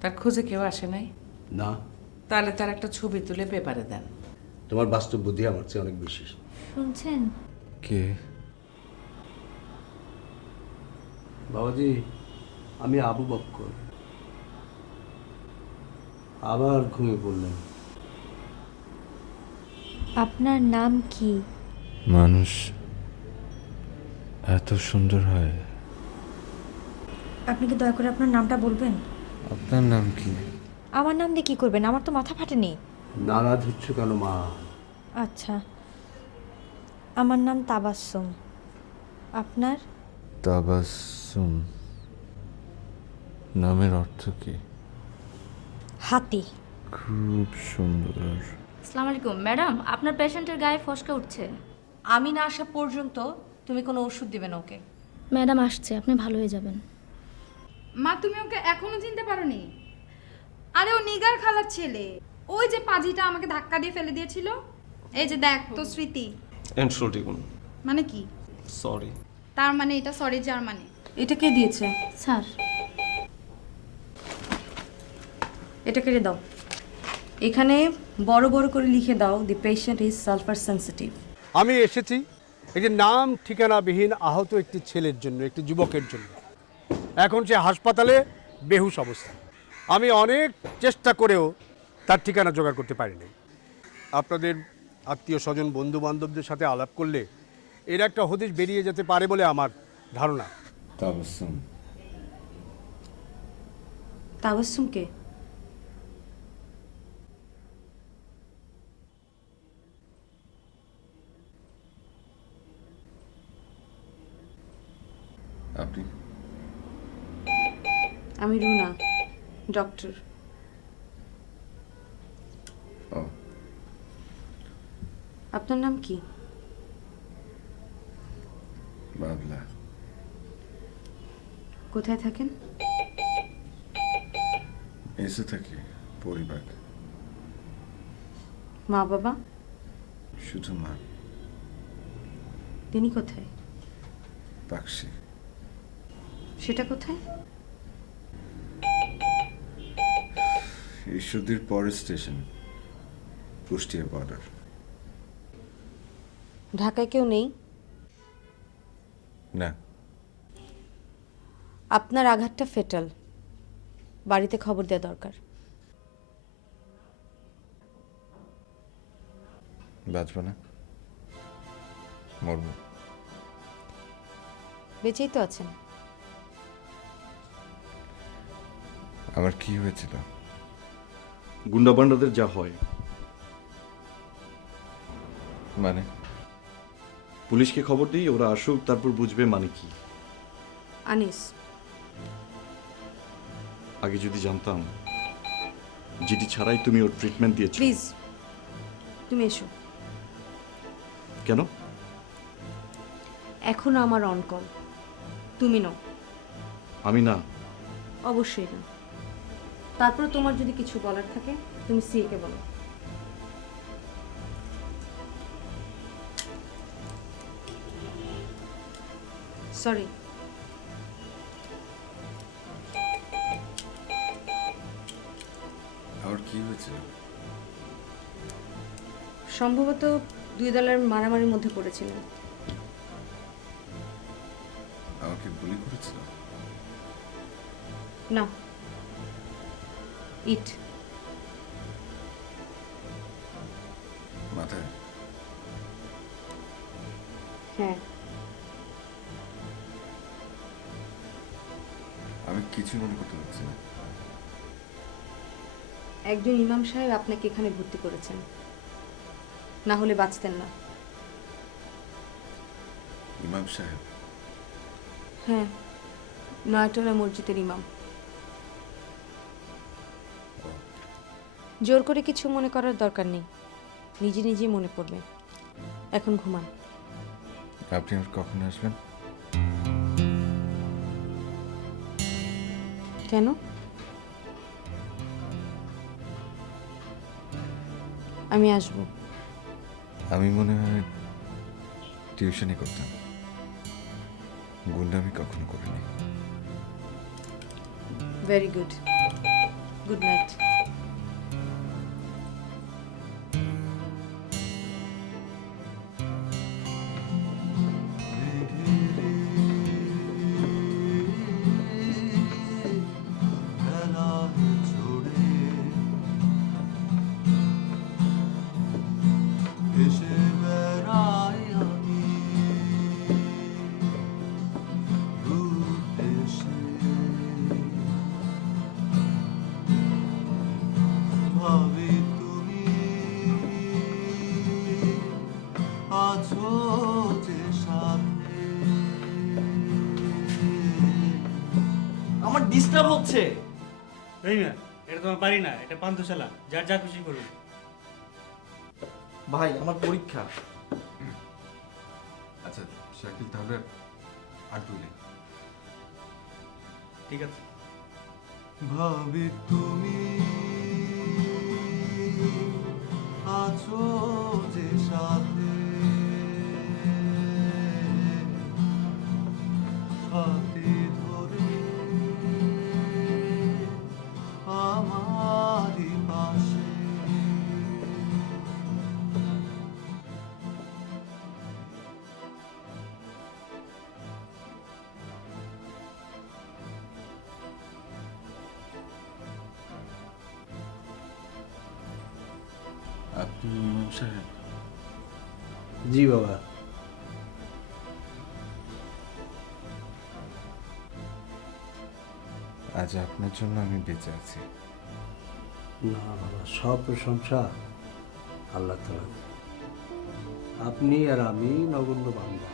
তার খোঁজে কেউ আসে নাই? না, তাহলে তার একটা ছবি তুলে পেপারে দেন। তোমার বাস্তব বুদ্ধি আমার চেয়ে অনেক বেশি। শুনছেন? কে? বাবাজি, আমি আবু বক্কর। আবার ঘুমিয়ে পড়লেন। আপনার নাম কি? মানুষ এত সুন্দর হয়? আপনি কি দয়া করে আপনার নামটা বলবেন? আপনার নাম কি? আমার নাম দিয়ে কি করবেন? আমার তো মাথা ফাটেনি। নারাজ হচ্ছ কেন মা? আচ্ছা, আমার নাম তাবাসসুম। আপনার? তাবাসসুম নামের অর্থ কি? হাতি। খুব সুন্দর। আসসালামু আলাইকুম ম্যাডাম, আপনার পেশেন্টের গায়ে ফসকা উঠছে। আমি না আসা পর্যন্ত তুমি কোনো ওষুধ দিবে না ওকে। ম্যাডাম আসছে, আপনি ভালো হয়ে যাবেন। মা, তুমি ওকে এখনো চিনতে পারোনি? আরে ও নিগার খালার ছেলে, ওই যে পাজিটা আমাকে ধাক্কা দিয়ে ফেলে দিয়েছিল। এই যে দেখ তো স্মৃতি। Entschuldigung. মানে কি? Sorry. তার মানে এটা সরি জার্মানি। এটা কে দিয়েছে? স্যার, এটা কেটে দাও। এখানে বড় বড় করে লিখে দাও, দি পেশেন্ট ইজ সালফার সেন্সিটিভ। আমি এসেছি এই যে নাম ঠিকানাবিহীন আহত একটি ছেলের জন্য, একটি যুবকের জন্য। এখন সে হাসপাতালে বেহুশ অবস্থা। আমি অনেক চেষ্টা করেও তার ঠিকানা জোগাড় করতে পারিনি। আপনাদের আত্মীয় স্বজন বন্ধু বান্ধবদের সাথে আলাপ করলে এর একটা হদিশ বেরিয়ে যেতে পারে বলে আমার ধারণা। তাবাসসুম তাবাসসুম কে? আপনি? আমি রুনা, ডক্টর। ও, আপনার নাম কি? বাবলা। কোথায় থাকেন? এসে থাকি পরিবার। মা বাবা? শুধু মা। তিনি কোথায়? পাকশি। সেটা কোথায়? ঈশ্বরদীর পরের স্টেশন, কুষ্টিয়া বর্ডার। ঢাকায় কেউ নেই? না। আপনার আঘাতটা ফেটাল, বাড়িতে খবর দেওয়া দরকার। বাঁচব না, মরব। বেঁচেই তো আছেন। আমার কি হয়েছিল? গুন্ডাবান্ডাদের যা হয়। মানে? পুলিশকে খবর দিই, ওরা আসুক, তারপর বুঝবে মানে কি। আনিস। আগে যদি জানতাম জিডি ছাড়াই তুমি ওর ট্রিটমেন্ট দিয়েছো। প্লিজ তুমি এসো। কেন? এখনো আমার অন কল, তুমি নও। আমি না। অবশ্যই না। তারপর তোমার যদি কিছু বলার থাকে তুমি সিএকে বলো। সরি। আমার কি হয়েছিল? সম্ভবত দুই দলের মারামারির মধ্যে পড়েছিলেন। আমাকে গুলি করেছিল? না, ইট। মাথায়? হ্যাঁ। আমি কিছু মনে করতে পারছি না। একজন ইমাম সাহেব আপনাকে এখানে ভর্তি করেছেন, না হলে বাঁচতেন না। ইমাম সাহেব? হ্যাঁ, নয়াটোলা মসজিদের ইমাম। জোর করে কিছু মনে করার দরকার নেই, নিজে নিজে মনে পড়বে। এখন ঘুমান। আপনি আর কখন আসবেন? কেন? আমি আসবো। আমি মনে হয় টিউশনই করতাম, গুন্ডামি কখনো করিনি। Very good. Good night. আমার ডিস্টার্ব হচ্ছে। এই না, এটা তোমার বাড়ি না, এটা পান্থশালা, যার যা খুশি করুন। ভাই আমার পরীক্ষা। আচ্ছা শাকিল, তাহলে আর তুলে ঠিক আছে। ভাবি তুমি আছো যে সাথে, হাতে ধরে আমারই পাশে। আপনি ইমাম সাহেব? জি বাবা। আজ আপনার জন্য আমি বেঁচে আছি। না বাবা, সব প্রশংসা আল্লাহ তাআলার। আপনি আর আমি নগণ্য বান্দা।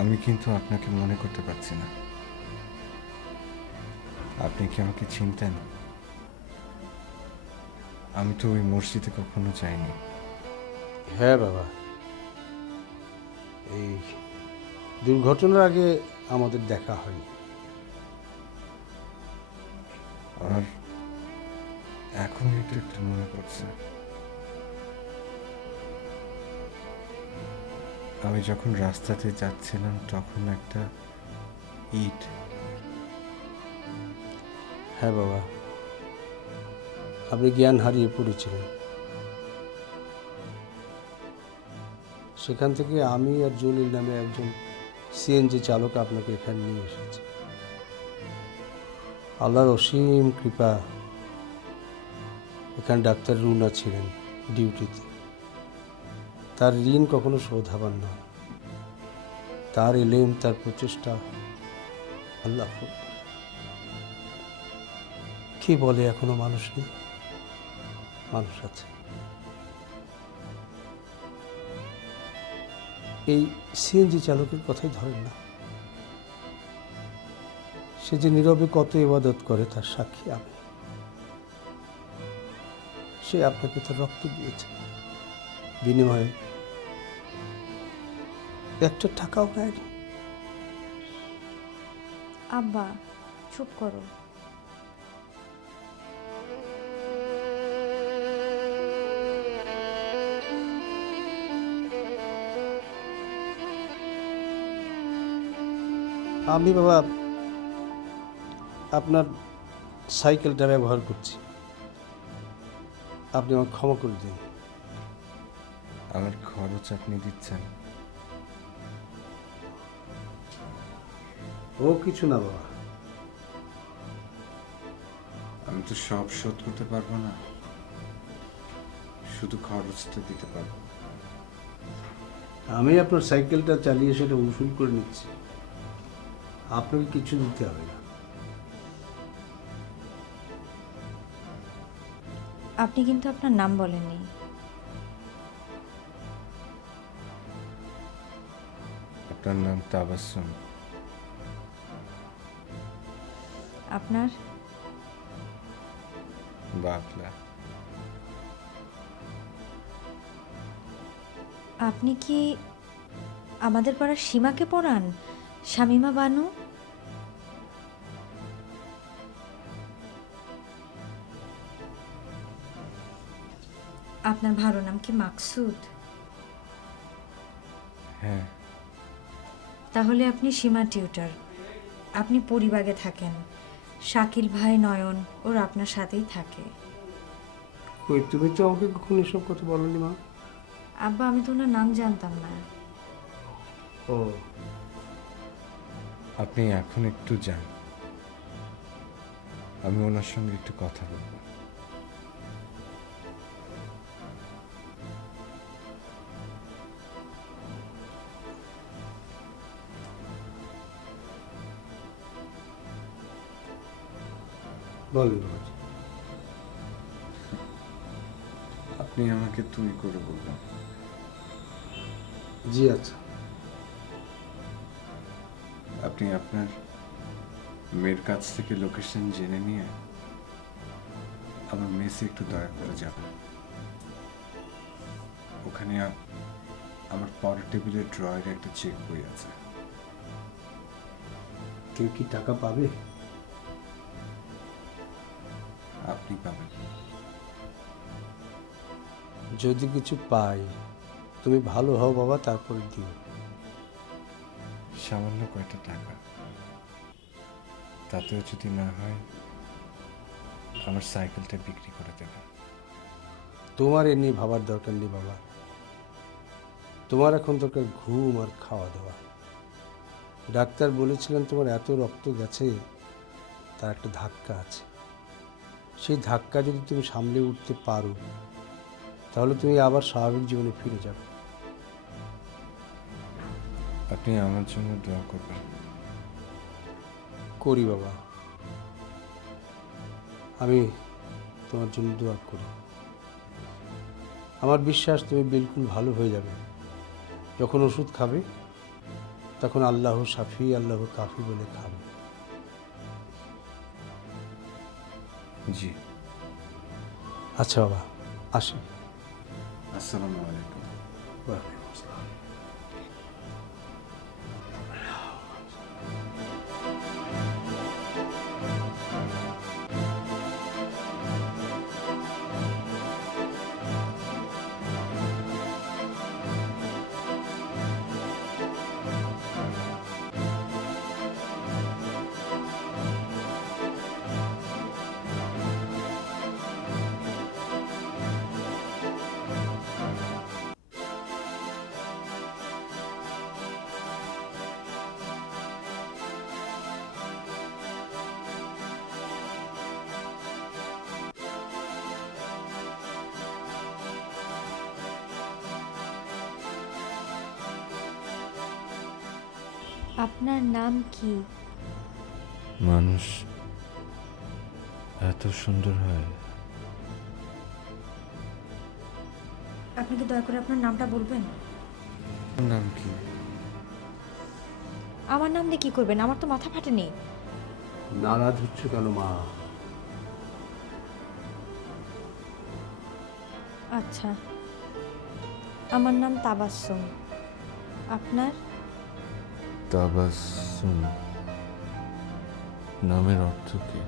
আমি কিন্তু আপনাকে মনে করতে পারছি না। আপনি কি আমাকে চিনতেন? আমি তো ওই মসজিদে কখনো যাইনি। হ্যাঁ বাবা, এই দুর্ঘটনার আগে আমাদের দেখা হয়নি। আর এখন একটু একটু মনে পড়ছে। আমি যখন রাস্তাতে যাচ্ছিলাম তখন একটা ইট। হ্যাঁ বাবা, আপনি জ্ঞান হারিয়ে পড়েছিলেন। সেখান থেকে আমি আর জলিল নামে একজন সিএনজি চালক আপনাকে এখানে নিয়ে এসেছে। আল্লাহর অসীম কৃপা, এখানে ডাক্তার রুনা ছিলেন ডিউটিতে। তার ঋণ কখনো শোধ হবার নয়। তার এলেম, তার প্রচেষ্টা, আল্লাহ কি বলে, এখনো মানুষ নেই? মানুষ আছে। এই সিএনজি চালকের কথাই ধরেন না, সে যে নীরবে কত ইবাদত করে তার সাক্ষী আমি। সে আপনাকে তো রক্ত দিয়েছে, বিনিময়ে একটা টাকাও নেয়নি। আব্বা চুপ করো। আমি বাবা আপনার সাইকেলটা ব্যবহার করছি, আপনি আমাকে ক্ষমা করে দিন। আমার খরচ আপনি দিচ্ছেন? ও কিছু না বাবা। আমি তো সব শোধ করতে পারবো না, শুধু খরচটা দিতে পারবো। আমি আপনার সাইকেলটা চালিয়ে সেটা উসুল করে নিচ্ছি, আপনাকে কিছু দিতে হবে না। আপনি কিন্তু আপনার নাম বলেননি। আপনার নাম তাবাসসুম। আপনার? বাকলা। আপনি কি আমাদের পাড়ার সীমাকে পড়ান? শামিমা বানু? আপনার ভালো নাম কি মাকসুদ? হ্যাঁ। তাহলে আপনি সীমা টিউটর। আপনি পরিবাগে থাকেন। শাকিল ভাই, নয়ন ওর আপনার সাথেই থাকে। কই, তুমি তো আমাকে কখনো এসব কথা বলনি মা। আব্বা, আমি তো ওনার নাম জানতাম না। ও, আপনি এখন একটু যান, আমি ওনার সঙ্গে একটু কথা বলবো। বলেন বাবাজি। আপনি আমাকে তুই করে বললেন। জি আচ্ছা। আপনি আপনার মেয়ের কাছ থেকে লোকেশন জেনে নিয়ে আমার মেসে একটু দয়া করে যাবেন। ওখানে আমার পরের টেবিলের ড্রয়ারে একটা চেক বই আছে। কেউ কি টাকা পাবে? আপনি পাবেন। যদি কিছু পাই তুমি ভালো হও বাবা, তারপরে দিও। সামান্য কয়টা টাকা, তাতেও যদি না হয় আমার সাইকেলটা বিক্রি করে দেবেন। তোমার এ নিয়ে ভাবার দরকার নেই বাবা। তোমার এখন দরকার ঘুম আর খাওয়া দাওয়া। ডাক্তার বলেছিলেন তোমার এত রক্ত গেছে, তার একটা ধাক্কা আছে। সেই ধাক্কা যদি তুমি সামলে উঠতে পারো, তাহলে তুমি আবার স্বাভাবিক জীবনে ফিরে যাবে। আপনি আমার জন্য দোয়া করবেন। করি বাবা, আমি তোমার জন্য দোয়া করি। আমার বিশ্বাস তুমি বিলকুল ভালো হয়ে যাবে। যখন ওষুধ খাবে তখন আল্লাহ শাফি আল্লাহ কাফি বলে খাবে। জি। আচ্ছা বাবা, আসি। আসসালামু আলাইকুম। ওয়ালাইকুম আসসালাম। আপনার নাম কি? মানুষ এত সুন্দর হয়? আপনি কি দয়া করে আপনার নামটা বলবেন? নাম কি? আমার নাম দিয়ে কি করবেন? আমার তো মাথা ফাটেনি। নারাজ হচ্ছে কেন মা? আচ্ছা, আমার নাম তাবাসসুম। আপনার? তাবাসসুম নামের অর্থ কি?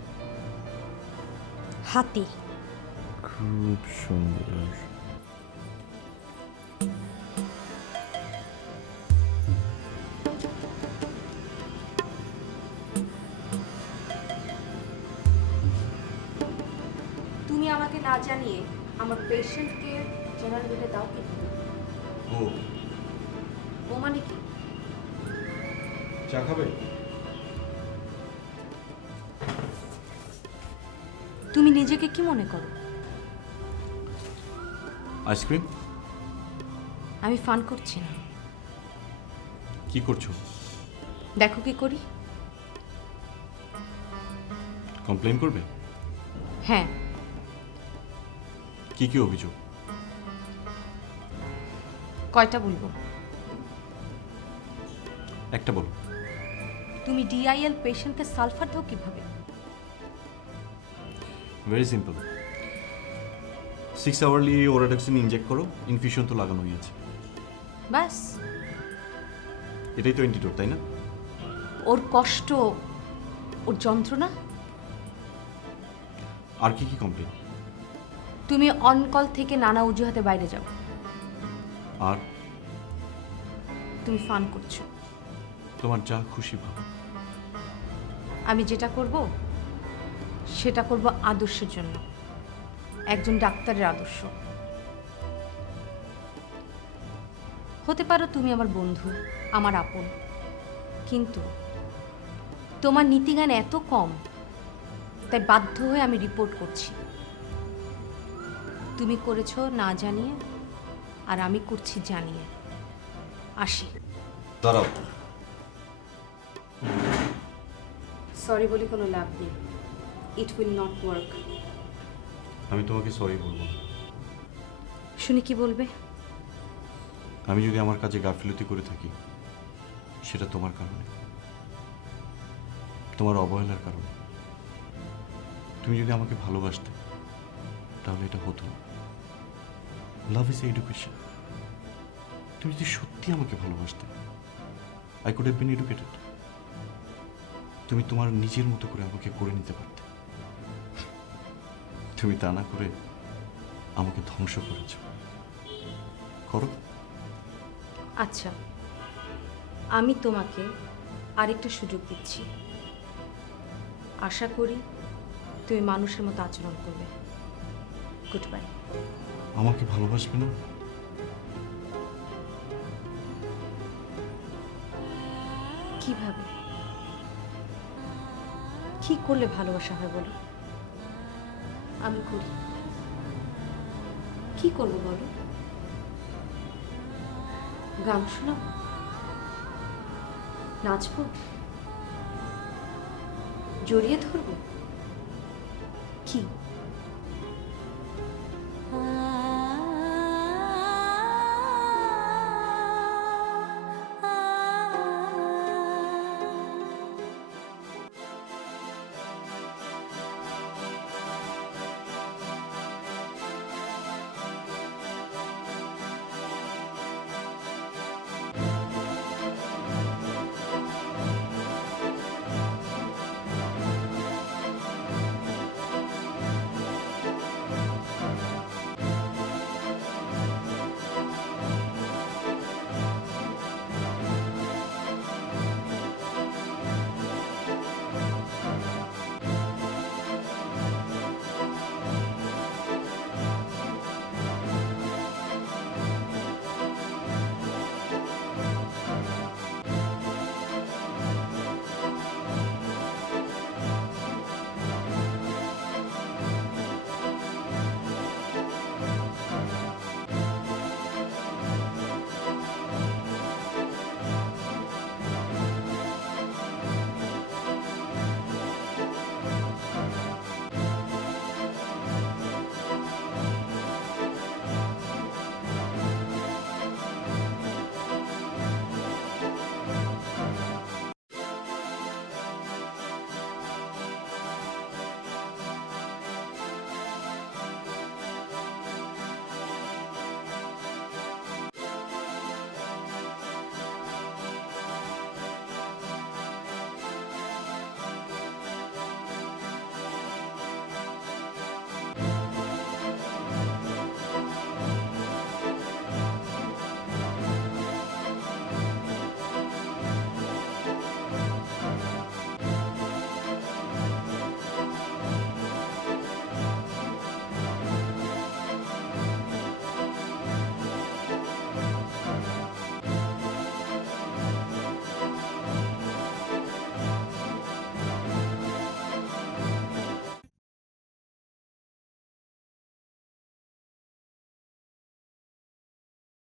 হাতি। খুব সুন্দর। তুমি আমাকে না জানিয়ে আমার পেশেন্টকে জেনারেল ওয়ার্ডে দাও কি? ও মানে কি? চা খাবে? তুমি নিজেকে কি মনে করো? আইসক্রিম? আমি ফান করছি না। কি করছো? দেখো কি করি। কমপ্লেন করবে? হ্যাঁ। কি কি অভিযোগ? কয়টা বলবো? একটা বলো। তুমি ডিআইএল পেশেন্টকে সালফার দাও কিভাবে? Very simple. 6 আওয়ারলি ওরাডক্সিন ইনজেক্ট করো, ইনফিউশন তো লাগানোই আছে। ব্যাস। এটাই তো অ্যান্টিডোট, তাই না? ওর কষ্ট, ওর যন্ত্রণা। আর কি কি কমপ্লেন? তুমি অন কল থেকে নানা অজুহাতে বাইরে যাও। আর তুমি ফান করছো। তোমার যা খুশি ভাব। আমি যেটা করব সেটা করব আদর্শের জন্য, একজন ডাক্তারের আদর্শ। হতে পারো তুমি আমার বন্ধু, আমার আপন, কিন্তু তোমার নীতিজ্ঞান এত কম, তাই বাধ্য হয়ে আমি রিপোর্ট করছি। তুমি করেছো না জানিয়ে, আর আমি করছি জানিয়ে। আসি। দাঁড়াও। সরি বলে কোনো লাভ নেই, ইট উইল নট ওয়ার্ক। আমি তোমাকে সরি বলবো না। শুনি কি বলবে? আমি যদি আমার কাজে গাফিলতি করে থাকি, সেটা তোমার কারণে, তোমার অবহেলার কারণে। তুমি যদি আমাকে ভালোবাসতে, তাহলে এটা হতো না। Love is education. তুমি যদি সত্যি আমাকে ভালোবাসতে, I could have been educated. তুমি তোমার নিজের মতো করে আমাকে করে নিতে পারতে। তুমি তা না করে আমাকে ধ্বংস করেছ। করো। আচ্ছা, আমি তোমাকে আরেকটা সুযোগ দিচ্ছি। আশা করি তুমি মানুষের মতো আচরণ করবে। Good bye. আমাকে ভালোবাসবে না? কিভাবে, কি করলে ভালোবাসা হয় বলো? আমি করি। কি করবো বলো? গান শোনাবো, নাচবো, জড়িয়ে ধরবো, কি?